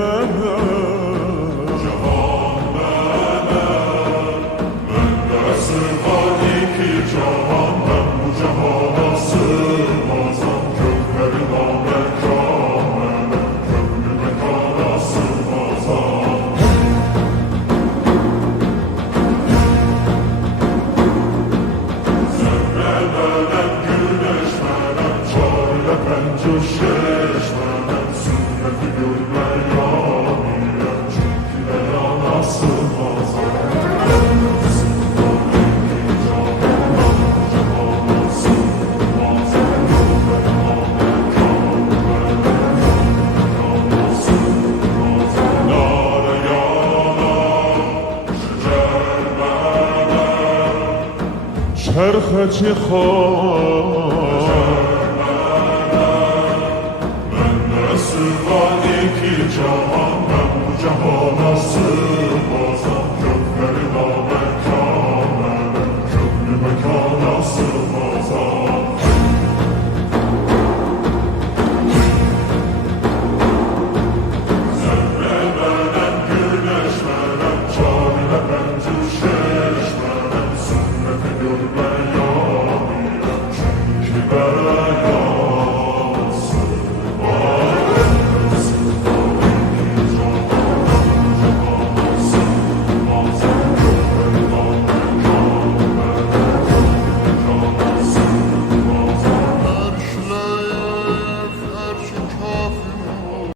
Cahan benim, bende sır var iki cahan. Ben bu cahana sığmazam, kökleri namekan benim, köprüme kana sığmazam. Zerre benim, güneş benim, çare bence şeş benim, sünneti görme yanıyım, çünkü de yana sığmazam. چرخ چی خواهد